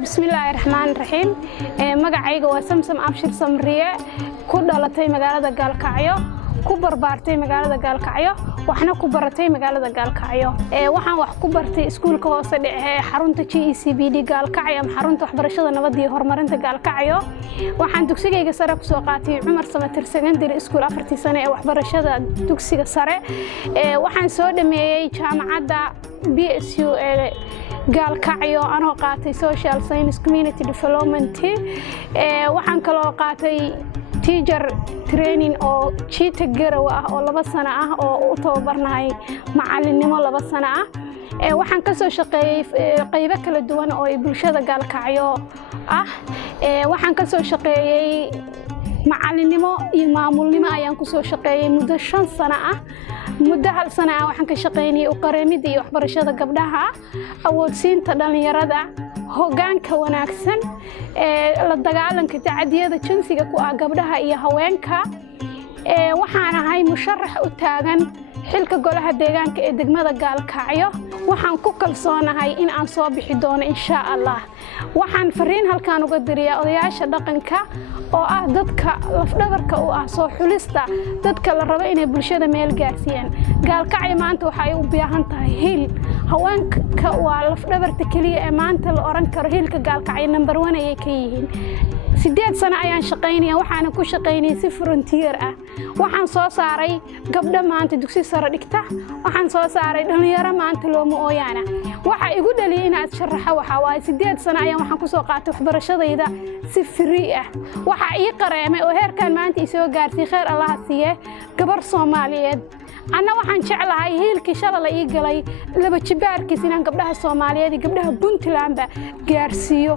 بسم الله الرحمن الرحيم magacayga waa Samsam Abshir Samriye ku dhalatay magaalada Gaalkacyo ku barbaartay magaalada Gaalkacyo waxna ku baratay magaalada Gaalkacyo waxaan wax ku bartay iskuulka hoose dhexe xarunta GECBD Gaalkacyo xarunta waxbarashada nabadda iyo horumarinta Gaalkacyo waxaan dugsigayga sare ku soo qaatay Cumar Samatir Secondary School 4 sano ee waxbarashada dugsiga sare waxaan soo dhameeyay jaamacadda BSU Gaalkacyo anoo qaatay Social Science Community Development waxaan kaloo qaatay teacher training oo Chita Garow ah oo 2 sano ah oo u tababarnahay macallinnimo 2 sano ah waxaan ka soo shaqeeyay qaybo kala duwan oo bulshada Gaalkacyo ah waxaan ka soo shaqeeyay macallinnimo iyo maamulnimo ayaan ku soo shaqeeyay muddo 5 sano ah muddo 1 sano ah waxaan ka shaqeynay u qareemida iyo waxbarashada gabdhaha awoodsiinta dhalinyarada hoggaanka wanaagsan la dagaalanka tacadiyada jinsiga ku ah gabdhaha iyo haweenka waxaan ahay musharax u taagan xilka golaha deegaanka ee degmada Gaalkacyo waxaan ku kalsoonahay in aan soo bixi doono insha Allah waxaan fariin halkaan uga diriyaa odayaasha dhaqanka oo ah dadka lafdhabarka u ah soo xulista dadka la rabo inay bulshada meel gaarsiiyaan Gaalkacyo maanta waxa ay u baahan tahay hil haweenka waa lafdhabarta kaliya ee maanta la oran karo hilka Gaalkacyo number 1 ay ka yihiin 8 sano ayaan shaqeynay waxaan ku shaqeynay si frontier ah waxaan soo saaray gabdho maanta dugsi sare dhigta waxaan soo saaray dhalinyaro maanta looma ooyaana waxa igu dhaliyay inaad sharaxa waxa waa 8 sano ayaan waxaan ku soo qaatay waxbarashadayda si free ah waxa ii qareemay oo heerkan maanta isoo gaartay khayr Allah siiye gabar Soomaaliyeed أنا waxaan jeclahay heelkii shalay ii galay laba jibaarkiis inaan gabdhaha Soomaaliyeed iyo gabdhaha Puntland gaarsiiyo